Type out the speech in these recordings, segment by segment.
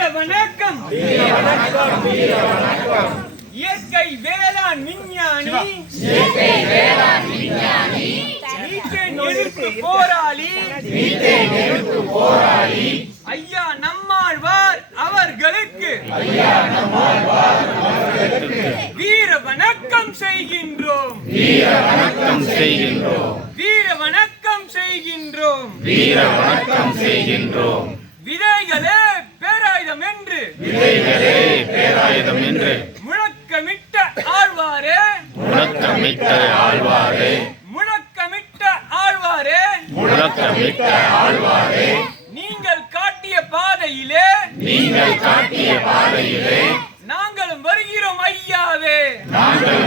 வீர வணக்கம் இயற்கை வேளாண் விஞ்ஞானி மீத்தேன் எதிர்ப்பு போராளி ஐயா நம்மாழ்வார் அவர்களுக்கு வீர வணக்கம் செய்கின்றோம் விதைகளே பேராயுதம் என்று முழக்கமிட்ட ஆழ்வாரே நீங்கள் காட்டிய பாதையிலே நாங்களும்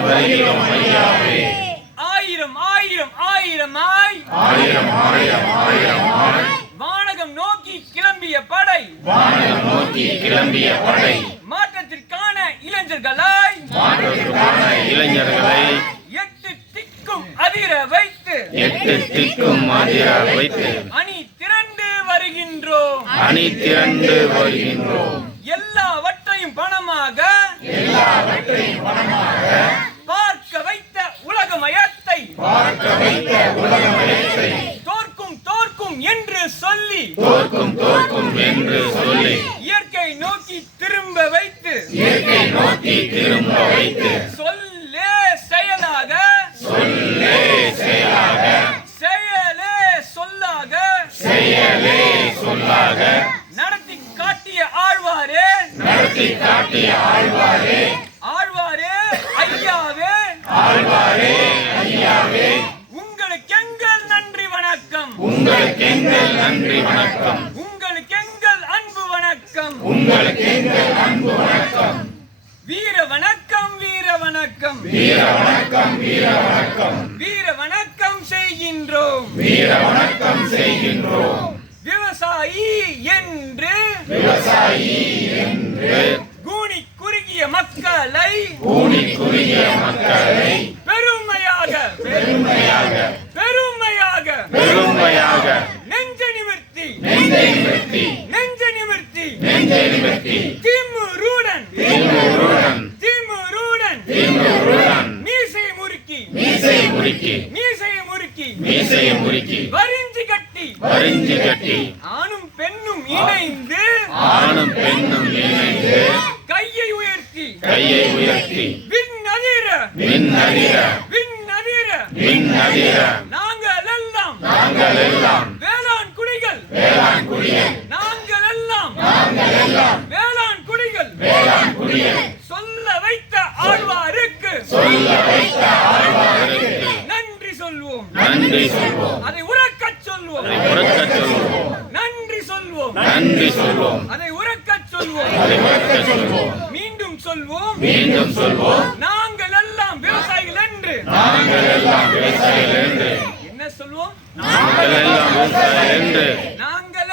வருகிறோம் ஐயாவே ஆயிரம் வானகம் நோக்கி கிளம்பிய படை மாற்றத்திற்கான இளைஞர்களாய் எட்டு திக்கும் அதிர வைத்து அணி திரண்டு வருகின்றோம் எல்லாவற்றையும் பணமாக பார்க்க வைத்த உலகமயத்தை தோற்கும் என்று சொல்லி இயற்கை நோக்கி திரும்ப வைத்து சொல்லே செயலாக செயலே சொல்லாக நடத்தி காட்டிய ஆழ்வாரே ஐயாவே உங்களுக்கு எங்கள் நன்றி வணக்கம் உங்களுக்கு எங்கள் அன்பு வணக்கம் வீர வணக்கம் செய்கின்றோம் விவசாயி என்று கூனி குறுகிய மக்களை பெருமையாக நெஞ்ச நிமிர்த்தி திமிருடன் மீசை முறுக்கி வரிஞ்சு கட்டி ஆணும் பெண்ணும் இணைந்து கையை உயர்த்தி விண்ணதிர நாங்கள் எல்லாம் வேளாண் குடிகள் சொல்ல வைத்த ஆழ்வாருக்கு நன்றி சொல்வோம் அதை உறக்கச் சொல்வோம் நன்றி சொல்வோம் அதை உறக்கச் சொல்வோம் மீண்டும் சொல்வோம் நாங்கள் எல்லாம் விவசாயிகள் என்று என்ன சொல்வோம் நாங்கள்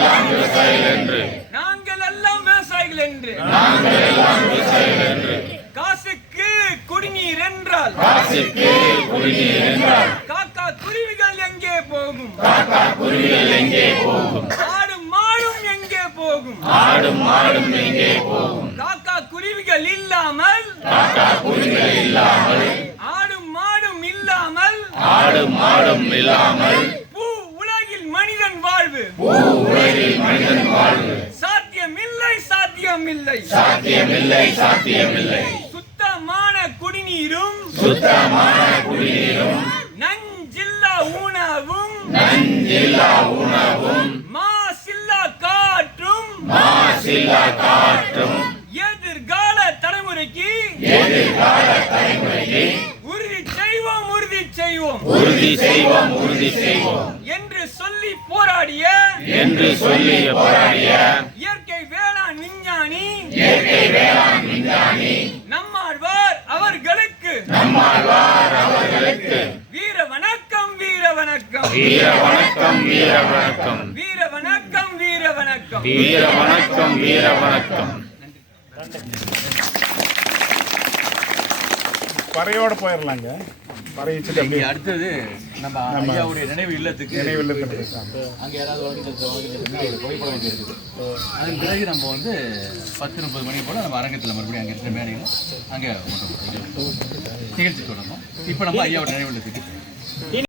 எல்லாம் விவசாயிகள் என்று காசுக்கு குடிநீர் என்றால் காக்கா குருவிகள் எங்கே போகும் ஆடும் மாடும் எங்கே போகும் காக்கா குருவிகள் இல்லாமல் ஆடும் மாடும் இல்லாமல் பூ உலகில் மனிதன் வாழ்வு சாத்தியமில்லை சுத்தமான குடிநீரும் நஞ்சில்லா உணவும் மாசில்லா காற்றும் எதிர்கால தலைமுறைக்கு உறுதி செய்வோம் என்று சொல்லி போராடிய இயற்கை வேளாண் விஞ்ஞானி நம்மாழ்வார் அவர்களுக்கு வீர வணக்கம் பறையோட போயிடலாங்க. அறிவிச்சுட்டு இங்கே அடுத்தது நம்ம ஐயாவுடைய நினைவு இல்லத்துக்கு அங்கே யாராவது அவருடைய புகைப்படம் வந்து இருக்குது. அதன் பிறகு நம்ம வந்து 10-30 மணி போல் நம்ம அரங்கத்தில் மறுபடியும் அங்கே இருக்கிற மேடையில் அங்கே நிகழ்ச்சி தொடங்கும். இப்போ நம்ம ஐயாவோட நினைவு இல்லத்துக்கு